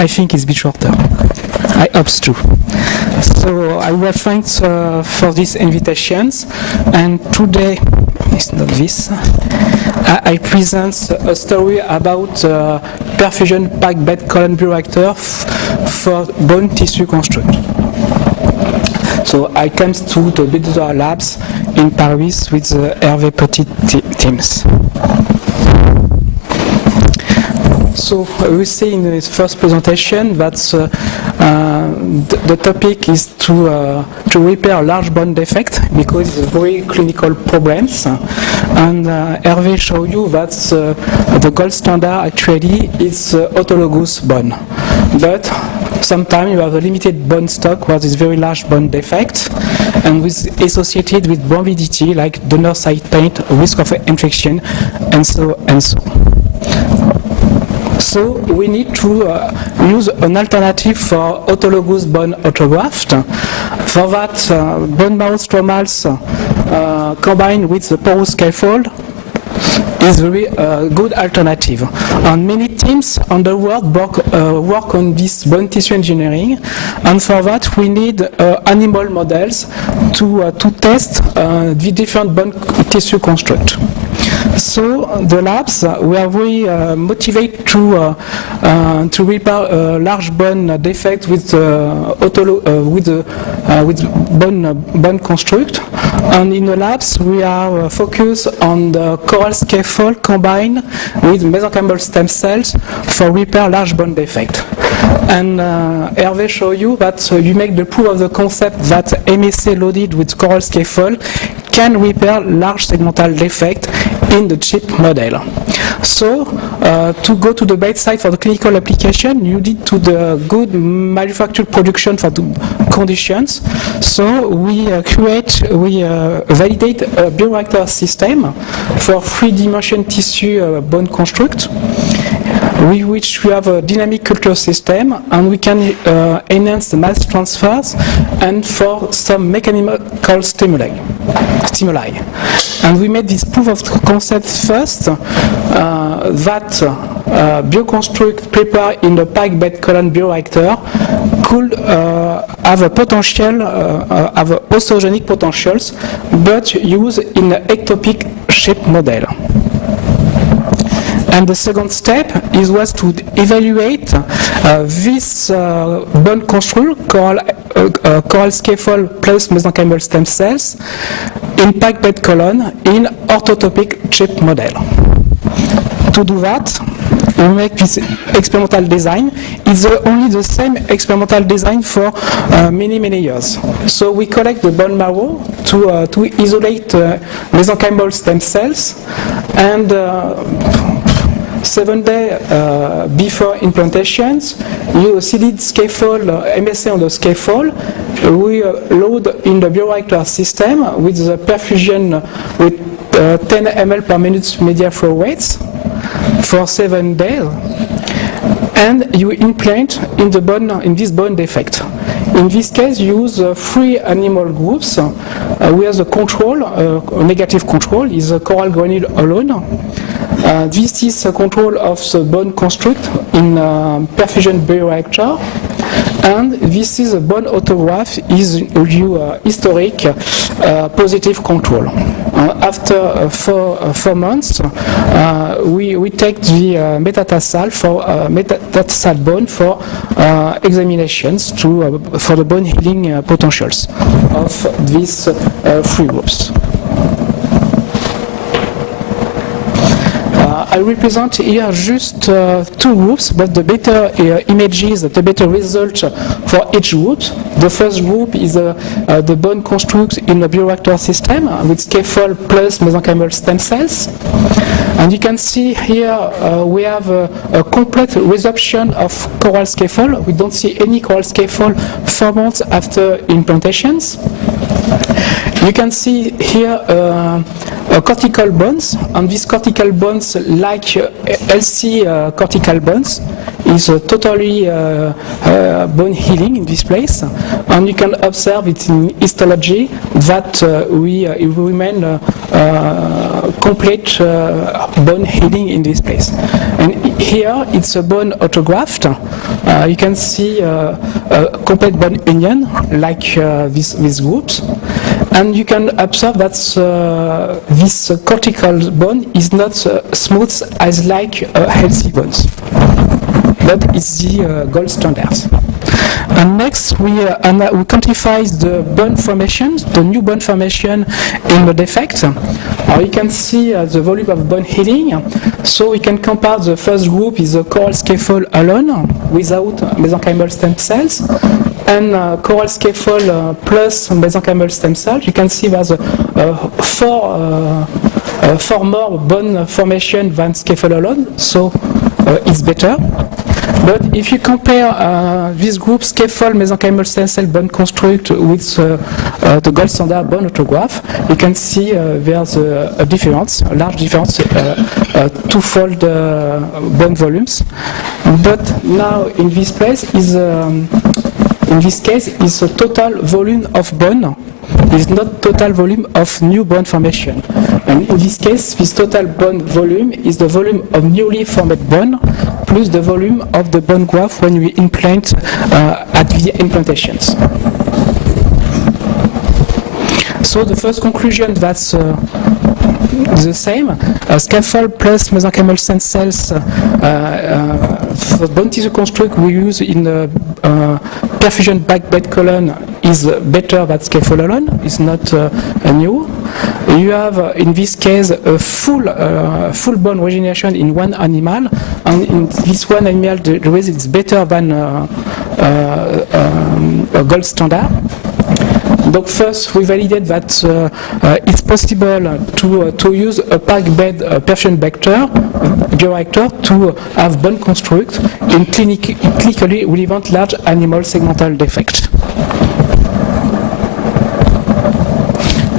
I think it's a bit shorter. I hope too. So I will thanks for these invitations, and today, it's not this, I present a story about perfusion packed bed column bioreactor for bone tissue construct. So I came to the Bedouin Labs in Paris with the Hervé Petit teams. So we see in this first presentation that the topic is to repair large bone defect because it's very clinical problems, and Hervé show you that the gold standard actually is autologous bone, but sometimes you have a limited bone stock where there's very large bone defect and with associated with morbidity like donor site pain, risk of infection, and so and so. So we need to use an alternative for autologous bone autograft. For that, bone marrow stromals combined with the porous scaffold is very good alternative. And many teams on the world work on this bone tissue engineering, and for that we need animal models to test the different bone tissue construct. So the labs we are very motivated to repair a large bone defect with bone construct, and in the labs we are focused on the coral scaffold combined with mesenchymal stem cells for repair large bone defect. And Hervé show you that you make the proof of the concept that MSA loaded with coral scaffold can repair large segmental defect in the chip model. So to go to the bedside for the clinical application, you need to the good manufactured production for the conditions. So we validate a bioreactor system for 3D tissue bone construct, which we have a dynamic culture system, and we can enhance the mass transfers and for some mechanical stimuli. And we made this proof of concept first that bioconstruct prepared in the packed bed column bioreactor could have a potential, have osteogenic potentials, but used in an ectopic shape model. And the second step was to evaluate this bone construct, coral scaffold plus mesenchymal stem cells in packed bed column in orthotopic shape model. To do that, we make this experimental design. It's only the same experimental design for many years. So we collect the bone marrow to isolate mesenchymal stem cells, and 7 days before implantations, you seeded scaffold, MSA on the scaffold. We load in the bioreactor system with the perfusion with 10 ml per minute media flow rates for 7 days, and you implant in the bone, in this bone defect. In this case, you use 3 animal groups. Where the control, negative control, is a coral granule alone. This is a control of the bone construct in perfusion bioreactor, and this is a bone autograft is historic positive control. After 4 months, we take the metatarsal for metatarsal bone for examinations for the bone healing potentials of these 3 groups. I represent here just 2 groups, but the better images, the better result for each group. The first group is the bone construct in a bioreactor system with scaffold plus mesenchymal stem cells. And you can see here we have a complete resorption of coral scaffold. We don't see any coral scaffold 4 months after implantations. You can see here cortical bones, and these cortical bones, like healthy cortical bones, is totally bone healing in this place, and you can observe it in histology that it will remain complete bone healing in this place. And here it's a bone autograft. You can see a complete bone union like these groups, and you can observe that this cortical bone is not smooth as like healthy bones, but it's the gold standard. And next, we quantify the bone formation, the new bone formation in the defect. You can see the volume of bone healing. So we can compare the first group is the coral scaffold alone, without mesenchymal stem cells, and coral scaffold plus mesenchymal stem cells. You can see there's four more bone formation than scaffold alone, so it's better. But if you compare this group scaffold mesenchymal stem cell bone construct with the gold standard bone autograft, you can see there's a difference, a large difference, twofold bone volumes. But now in this place in this case is a total volume of bone. Is not total volume of new bone formation. And in this case, this total bone volume is the volume of newly formed bone plus the volume of the bone graft when we implant at the implantations. So the first conclusion that's the same. Scaffold plus mesenchymal stem cells for bone tissue construct we use in the perfusion backbed colon is better than scaffold alone. It's not new. You have in this case a full bone regeneration in one animal, and in this one animal the result is better than a gold standard. Donc first, we validate that it's possible to use a backbed perfusion bioreactor to have bone construct in clinically relevant large animal segmental defect.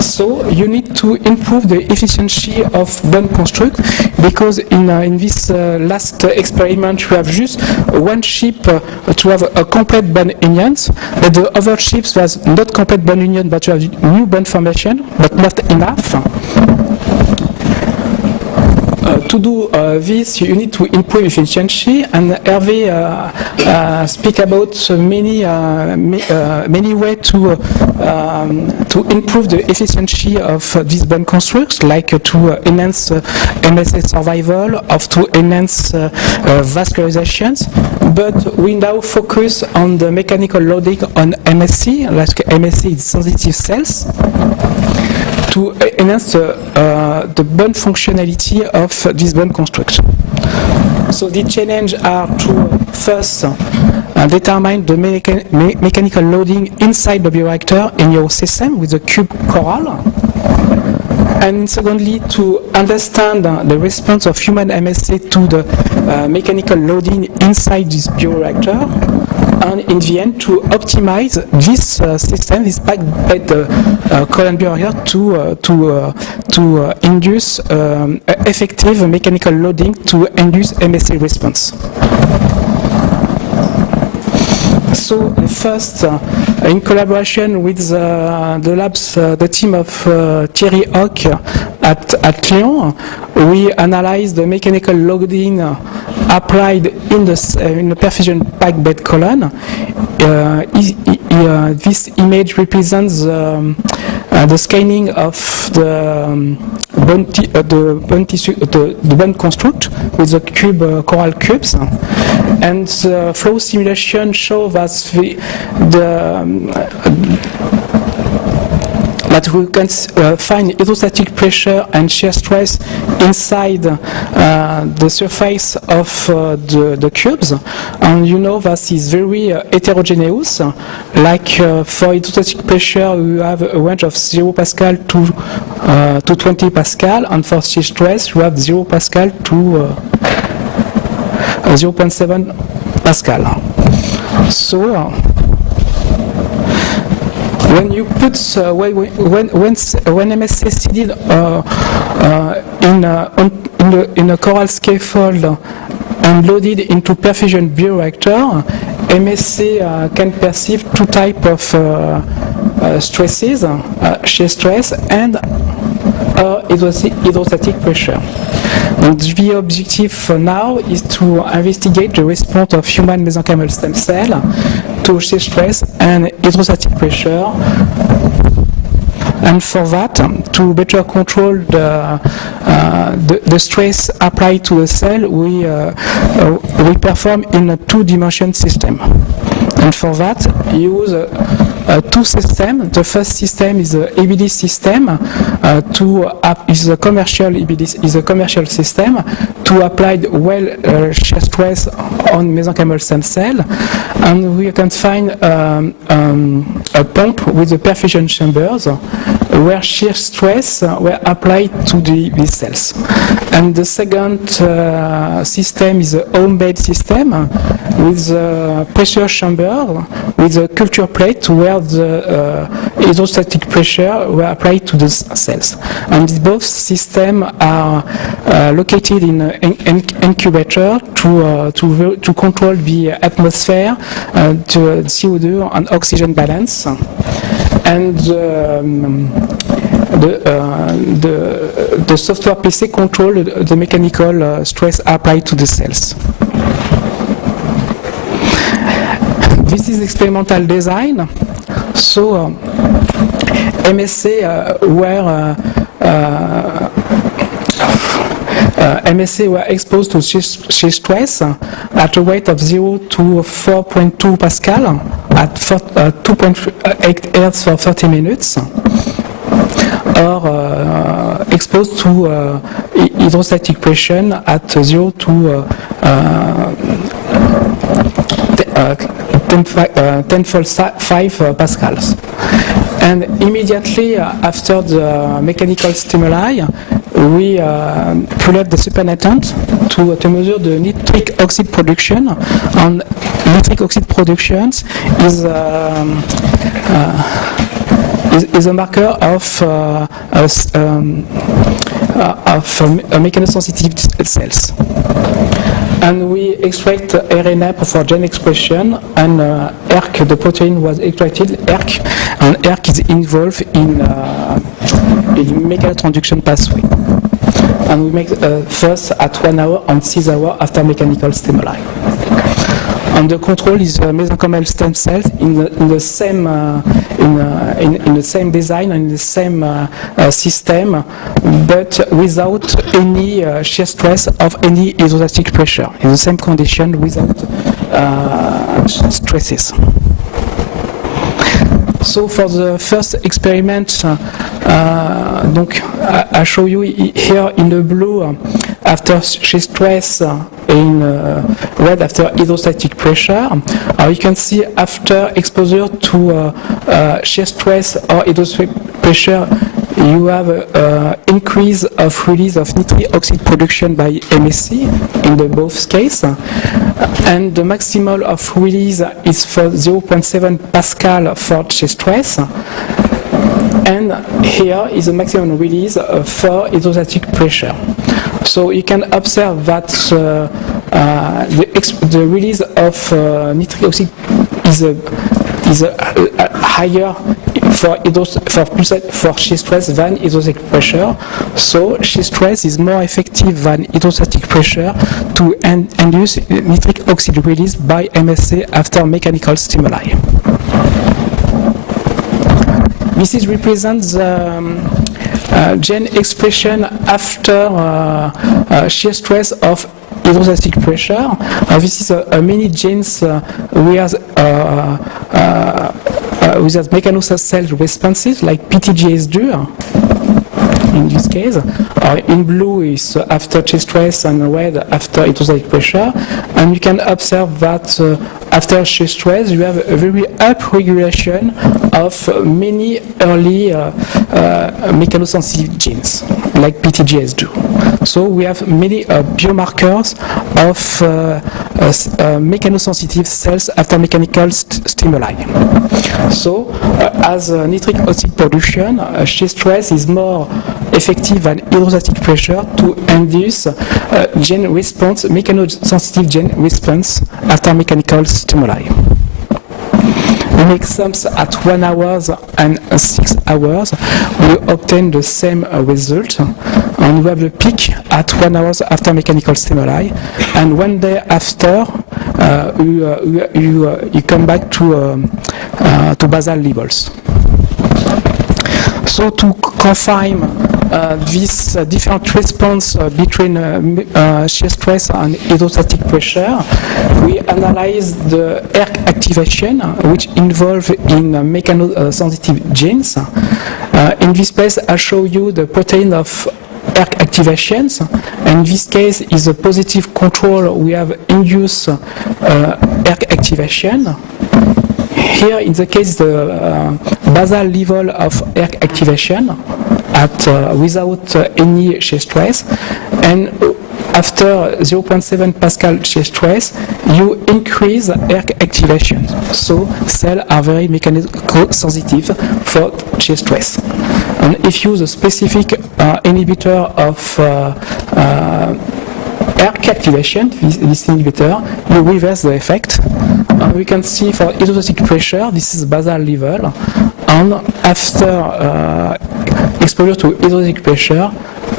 So you need to improve the efficiency of bone construct because in this last experiment we have just one chip to have a complete bone union, but the other chips was not complete bone union but you have new bone formation, but not enough. To do this, you need to improve efficiency, and Hervé speak about many ways to improve the efficiency of these bone constructs, like to enhance MSC survival, or to enhance vascularizations. But we now focus on the mechanical loading on MSC, like MSC is sensitive cells, to enhance the bone functionality of this bone construct. So the challenge are to first determine the mechanical loading inside the bioreactor in your system with the cube coral, and secondly to understand the response of human MSC to the mechanical loading inside this bioreactor, and in the end to optimize this system, this backbed colon bioreactor to induce effective mechanical loading to induce MSC response. So first, in collaboration with the labs, the team of Thierry Hoc at Lyon, we analyzed the mechanical loading applied in the perfusion backbed colon. This image represents the scanning of the bone construct with the coral cubes, and the flow simulation shows that that we can find hydrostatic pressure and shear stress inside the surface of the cubes, and you know that is very heterogeneous. Like for hydrostatic pressure, we have a range of 0 Pascal to 20 Pascal, and for shear stress, we have 0 Pascal to 0.7 Pascal. So when you put when MSC is seeded in a coral scaffold and loaded into perfusion bioreactor, MSC can perceive two types of stresses, shear stress and hydrostatic pressure. And the objective for now is to investigate the response of human mesenchymal stem cell to shear stress and hydrostatic pressure. And for that, to better control the stress applied to the cell, we perform in a two-dimension system. And for that, use two systems. The first system is the EBD system. Is a commercial system to apply shear stress on mesenchymal stem cell, and we can find a pump with the perfusion chambers where shear stress were applied to these cells. And the second system is a home-made system with a pressure chamber with a culture plate where the hydrostatic pressure were applied to the cells. And both systems are located in an incubator to control the atmosphere, the CO2 and oxygen balance. And the software PC control the mechanical stress applied to the cells. This is experimental design. So MSC were exposed to shear stress at a weight of 0 to 4.2 Pascal at 2.8 Hertz for 30 minutes, or exposed to hydrostatic pressure at 0 to 10⁵ pascals. And immediately after the mechanical stimuli, we pull up the supernatant to measure the nitric oxide production. And nitric oxide production is a marker of mechanosensitive cells. And we extract RNA for gene expression, and ERK, the protein was extracted, ERK, and ERK is involved in mechanotransduction pathway. And we make first at 1 hour and 6 hours after mechanical stimuli. And the control is mesenchymal stem cells in the same design and in the same system, but without any shear stress of any hydrostatic pressure, in the same condition without stresses. So for the first experiment, I show you here in the blue after shear stress, in red after hydrostatic pressure. You can see after exposure to shear stress or hydrostatic pressure, you have increase of release of nitric oxide production by MSC in both cases, and the maximal of release is for 0.7 Pascal for shear stress, and here is the maximum release for hydrostatic pressure. So you can observe that the release of nitric oxide is higher for shear stress than hydrostatic pressure. So shear stress is more effective than hydrostatic pressure to induce nitric oxide release by MSC after mechanical stimuli. This represents gene expression after shear stress of hydrostatic pressure. This is a many genes with mechanosensor responses like PTGS2 in this case. In blue is after shear stress and red after hydrostatic pressure. And you can observe that after shear stress you have a very up-regulation of many early mechanosensitive genes like PTGS2. So we have many biomarkers of mechanosensitive cells after mechanical stimuli. So as nitric oxide production, shear stress is more effective than hydrostatic pressure to induce gene response, mechanosensitive gene response after mechanical stimuli. We make sums at 1 hour and 6 hours. We obtain the same result, and we have the peak at 1 hour after mechanical stimuli, and 1 day after you come back to basal levels. So to confine this different response between shear stress and hydrostatic pressure, we analyze the ERK activation, which involve in mechanosensitive genes. In this place, I show you the protein of ERK activations. In this case, is a positive control. We have induced ERK activation. Here, in the case, the basal level of ERK activation at without any shear stress, and after 0.7 Pascal shear stress, you increase ERK activation. So cells are very mechanically sensitive for shear stress. And if you use a specific inhibitor of ERK activation, this inhibitor, you reverse the effect. We can see for hydrostatic pressure, this is basal level, and after exposure to hydrostatic pressure,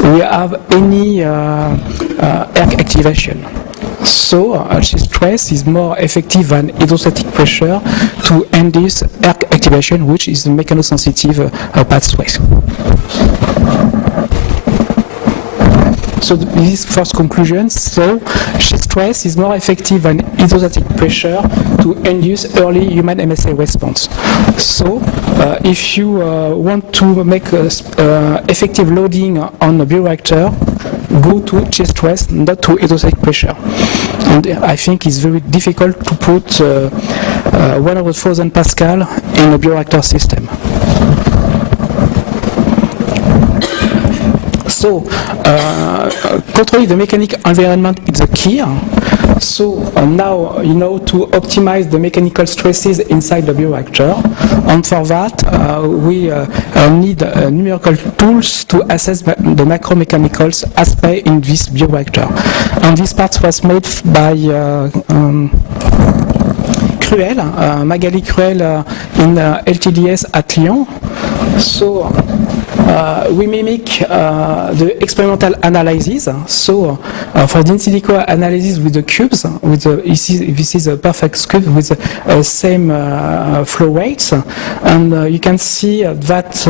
we have any ERK activation. So shear stress is more effective than hydrostatic pressure to induce ERK activation, which is the mechanosensitive pathway. So this first conclusion, so shear stress is more effective than hydrostatic pressure to induce early human MSA response. So if you want to make effective loading on a bioreactor, go to shear stress, not to hydrostatic pressure. And I think it's very difficult to put 100,000 Pascal in a bioreactor system. So, controlling the mechanical environment is the key. So now you know to optimize the mechanical stresses inside the bioreactor, and for that we need numerical tools to assess the macromechanical aspect in this bioreactor. And this part was made by Cruel, Magali Cruel in LTDS at Lyon. So we mimic the experimental analysis. So for the in silico analysis with the cubes, this is a perfect cube with the same flow rates, and you can see that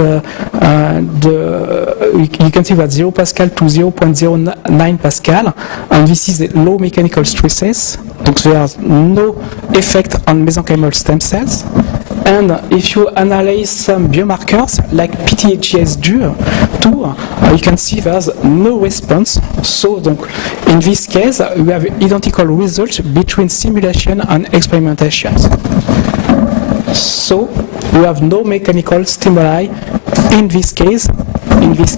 you can see that 0 Pascal to 0.09 Pascal, and this is low mechanical stresses. So there is no effect on mesenchymal stem cells. And if you analyze some biomarkers like PTHGS2, you can see there's no response. So in this case, we have identical results between simulation and experimentation. So we have no mechanical stimuli in this case. In this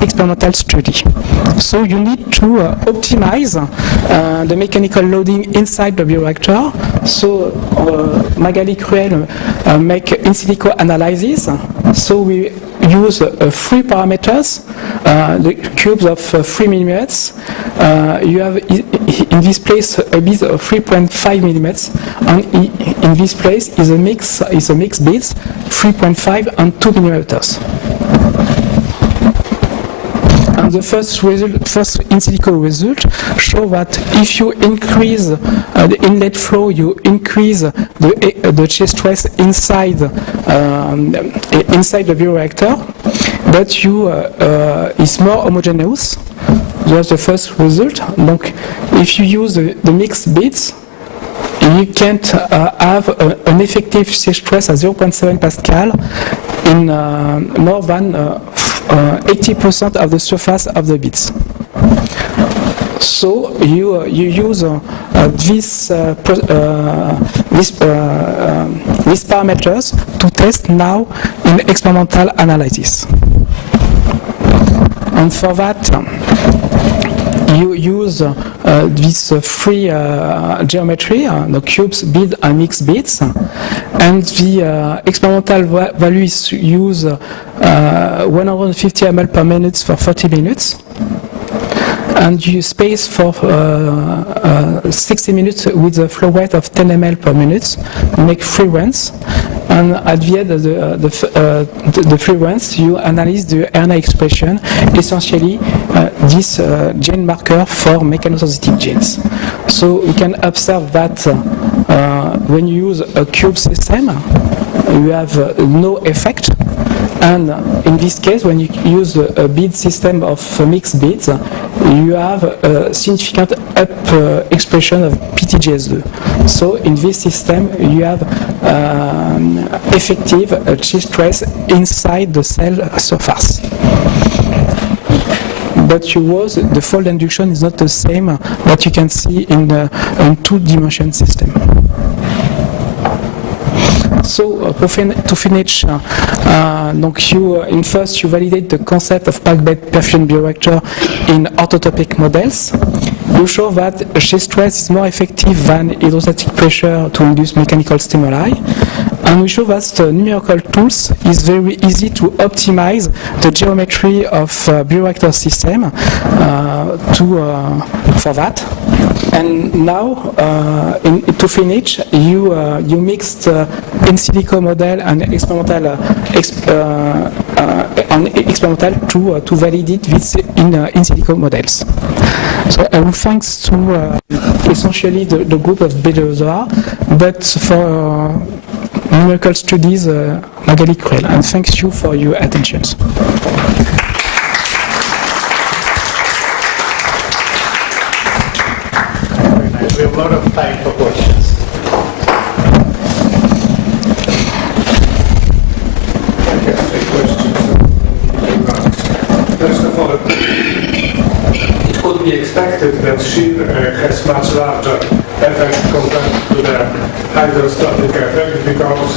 experimental study. So you need to optimize the mechanical loading inside the bioreactor. So Magali Cruel make in silico analysis. So we use 3 parameters, the cubes of 3 millimeters. You have in this place a bit of 3.5 millimeters, and in this place is a mixed bits, 3.5 and 2 millimeters. And the first in silico result show that if you increase the inlet flow, you increase the shear stress inside the bioreactor, but is more homogeneous. That's the first result. Donc, if you use the mixed bits, you can't have an effective shear stress at 0.7 Pascal in more than 80% of the surface of the bits. So you use these parameters to test now in experimental analysis. And for that, you use this free geometry, the cubes, bead, and mixed beads, and the experimental value is use 150 ml per minute for 30 minutes. And you space for 60 minutes with a flow rate of 10 ml per minute. You make 3 runs, and at the end of the 3 runs, you analyze the RNA expression, essentially this gene marker for mechanosensitive genes. So we can observe that when you use a cube system, you have no effect. And in this case, when you use a bead system of mixed beads, you have a significant up expression of PTGS2. So in this system, you have effective Chi stress inside the cell surface. But the fold induction is not the same that you can see in a 2-dimension system. So to finish, first you validate the concept of packed-bed perfusion bioreactor in orthotopic models. You show that Chi stress is more effective than hydrostatic pressure to induce mechanical stimuli. And we show that the numerical tools is very easy to optimize the geometry of bioreactor system for that. And now, to finish, you mixed in silico model and experimental to validate this in silico models. So thanks to essentially the group of Belozoa, but for numerical studies, Magali Creel. And thanks you for your attention. We have a lot of time for questions. I have 3 questions. First of all, it could be expected that shear has much larger effect compared to the hydrostatic effect because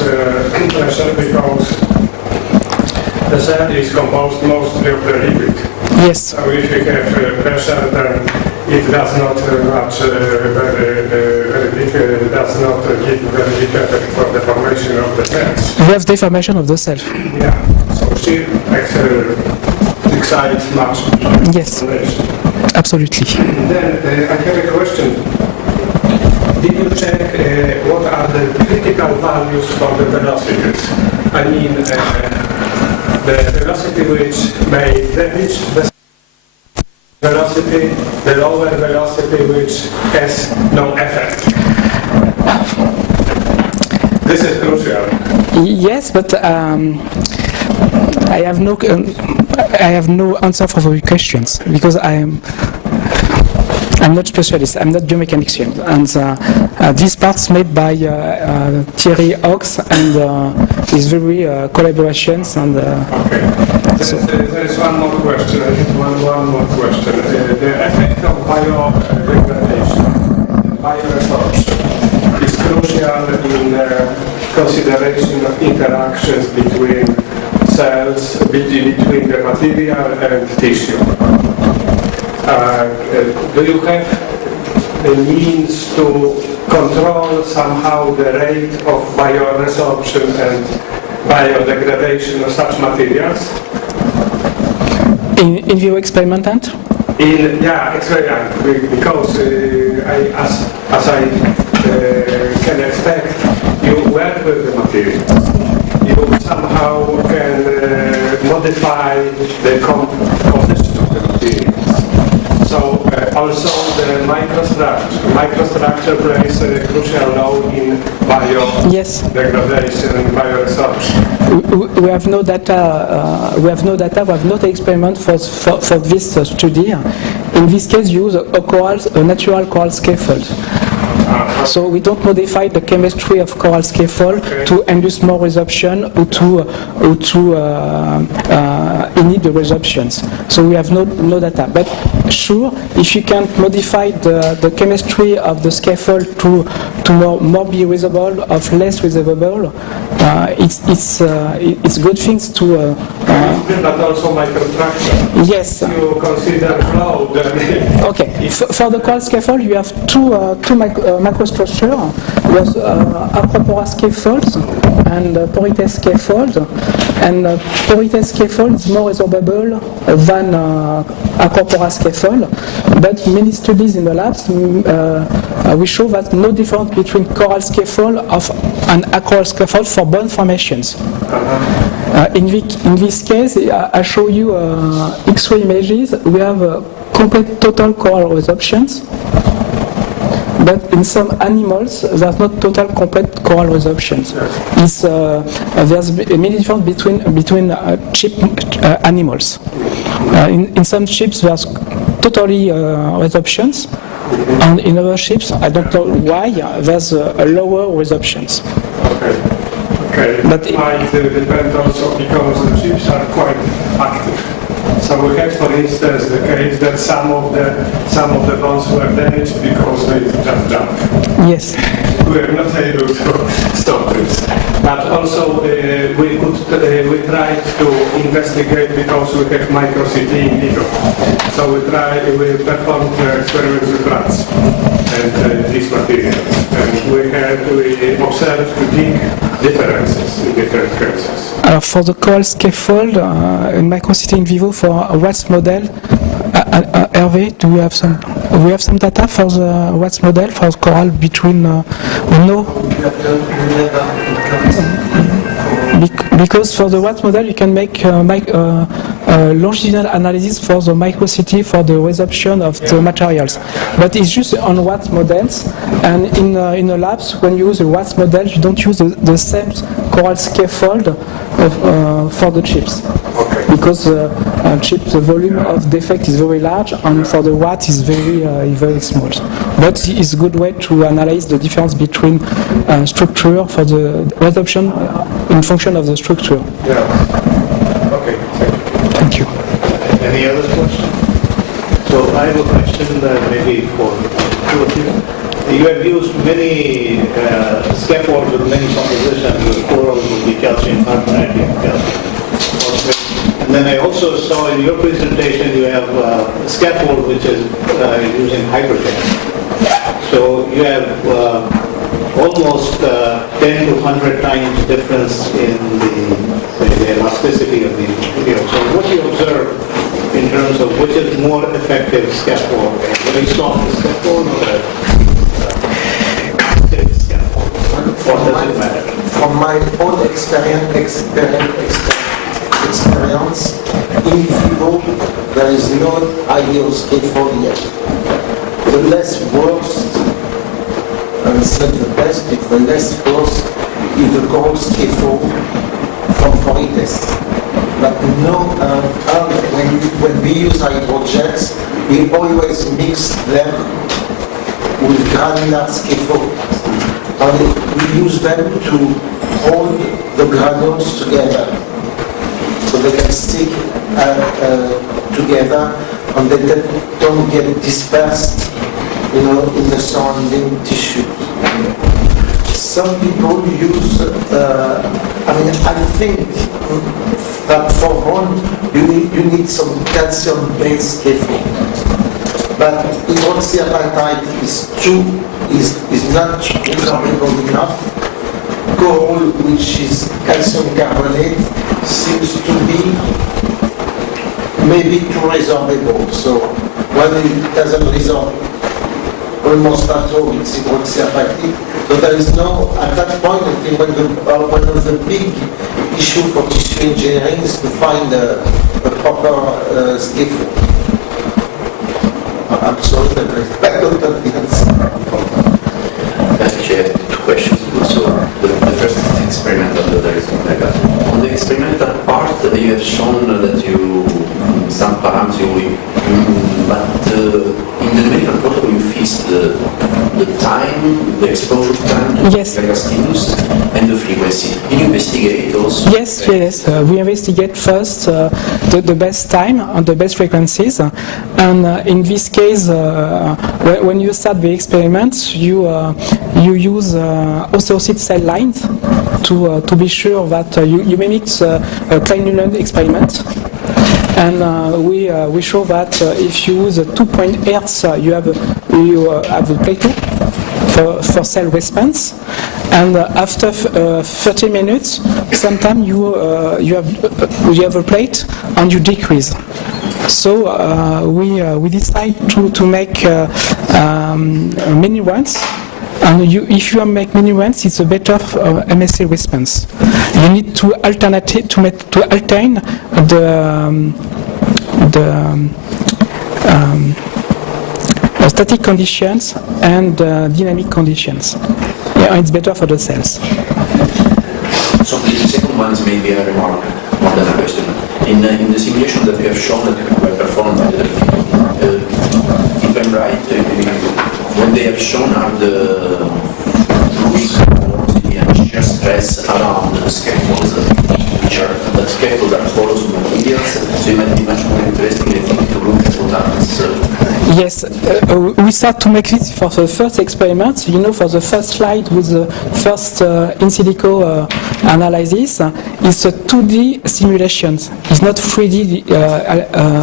the cell is composed mostly of the liquid. Yes. So if you have pressure, then it does not does not give very big effect for the formation of the cells. You have deformation of the cell. Yeah, so shear excites much. Yes, absolutely. Then I have a question. Did you check what are the critical values for the velocities? I mean, the velocity which may damage the velocity, the lower velocity which has no effect. This is crucial. Yes, but I have no answer for your questions because I'm not specialist. I'm not biomechanician, and these parts made by Thierry Ox and is very collaborations and. Okay. There is one more question. I think one more question. The effect of biodegradation, bioresorption, is crucial in the consideration of interactions between cells, between the material and tissue. Do you have a means to control somehow the rate of bioresorption and biodegradation of such materials? In vivo experiment? Experiment, because as I can expect, you work with the materials. You somehow can modify the composition of the materials. So also the microstructure plays a crucial role in biodegradation and bioresorption. We have no data. We have no experiment for this study. In this case, use a natural coral scaffold. So we don't modify the chemistry of coral scaffold to induce more resorption or to inhibit the resorptions. So we have no data. But sure, if you can modify the chemistry of the scaffold to more be resorbable or less resorbable, it's good things to. But also microstructure. Yes. You consider flow, then Okay, for the coral scaffold, you have two microstructures. You have Acropora scaffold and Porites scaffold. And Porites scaffold is more resorbable than Acropora scaffold. But many studies in the labs we show that no difference between coral scaffold and Acropora scaffold for bone formations. In this case, I show you X-ray images. We have complete total coral resorptions, but in some animals there's not total complete coral resorptions. There's many difference between chip animals. In some chips there's totally resorptions, and in other chips, I don't know why, there's a lower resorptions. Okay, but it might depend also because the chips are quite active. So we have, for instance, the case that some of the bones were damaged because they just jumped. Yes. We are not able to stop this. But also we tried to investigate because we have micro-CT in vivo. So we performed experiments with rats and these materials. And we observed big differences in different cases. For the coral scaffold in micro-CT in vivo for a rats model, Hervé, do we have some data for the rats model for coral between no? Because for the rats model you can make longitudinal analysis for the micro-CT for the resorption of the materials, but it's just on rats models, and in the labs when you use a rats model you don't use the same coral scaffold for the chips. Okay. Because the volume of defect is very large, and for the rat is very small. But it's a good way to analyze the difference between structure for the resorption in function of the structure. Yeah. Okay. Thank you. Any other questions? So I have a question maybe for two of you. You have used many scaffolds with many compositions, with coral, with the calcium carbonate, and calcium phosphate. And then I also saw in your presentation you have a scaffold which is using hydrogen. So you have almost 10 to 100 times difference in the elasticity of the material. So what do you observe in terms of which is more effective scaffold, a very soft scaffold or a stiff scaffold? Or does it matter? From my own experience, in vivo, there is no ideal scaffold yet. The less worst, and it's not the best, it's the less worst is the coral scaffold from Porites. But no, when we use hydrogens, we always mix them with granular scaffolds. And we use them to hold the granules together, so they can stick together and they don't get dispersed, in the surrounding tissues. Some people use, I think that for one you need some calcium-based scaffold. But hydroxyapatite is not resorbable enough. Coral, which is calcium carbonate, seems to be maybe too resorbable. So when it doesn't resorb almost at all, it's hydroxyapatite. So there is no, at that point, I think one of the big issue for tissue engineering is to find a proper scaffold. I'm sorry that I don't have the answer. Actually, I have two questions. So the first is the experimental that there is on the experimental part, you have shown that some parameters, but in the medical protocol you fixed the time, the exposure time to Yes. the stimulus and the frequency. Did you investigate those? Yes. We investigate first the best time and the best frequencies, and in this case, when you start the experiment, you use oocyte cell lines to be sure that you mimic a Klein-Nuland experiment. and we show that if you use 2.8 Hertz, you have a plateau for cell response, and after 30 minutes, sometimes you have a plate and you decrease. So we decide to make many runs. And if you make many runs, it's a better MSA response. You need to alter the static conditions and dynamic conditions. Yeah, it's better for the cells. So the second one is maybe a remark more than a question. In the simulation that we have shown that were performed by the if I'm right, what they have shown are the loose velocity and shear stress around the scaffolds, which are the scaffolds are porous materials, so it might be much more interesting if you look at what happens. Yes, we start to make this for the first experiment. You know, for the first slide with the first in silico analysis, it's a 2D simulation. It's not 3D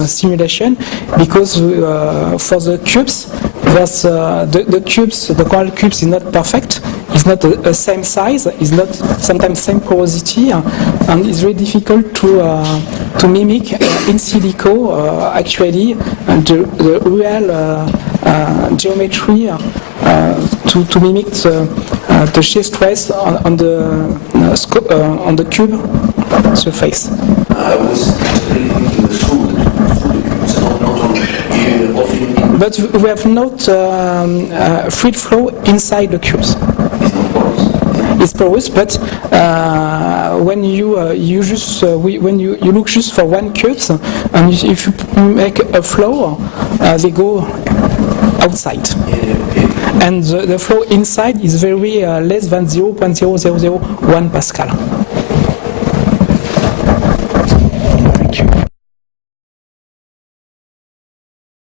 simulation because for the cubes, the cubes, the coral cubes is not perfect. It's not the same size. It's not sometimes same porosity, and it's very difficult to mimic in silico actually the real geometry to mimic the shear stress on the cube surface. I was really thinking the food cubes, not only often. But we have not free flow inside the cubes. It's porous, but when you look just for one cube, and if you make a flow, they go outside. And the flow inside is very less than 0.0001 Pascal.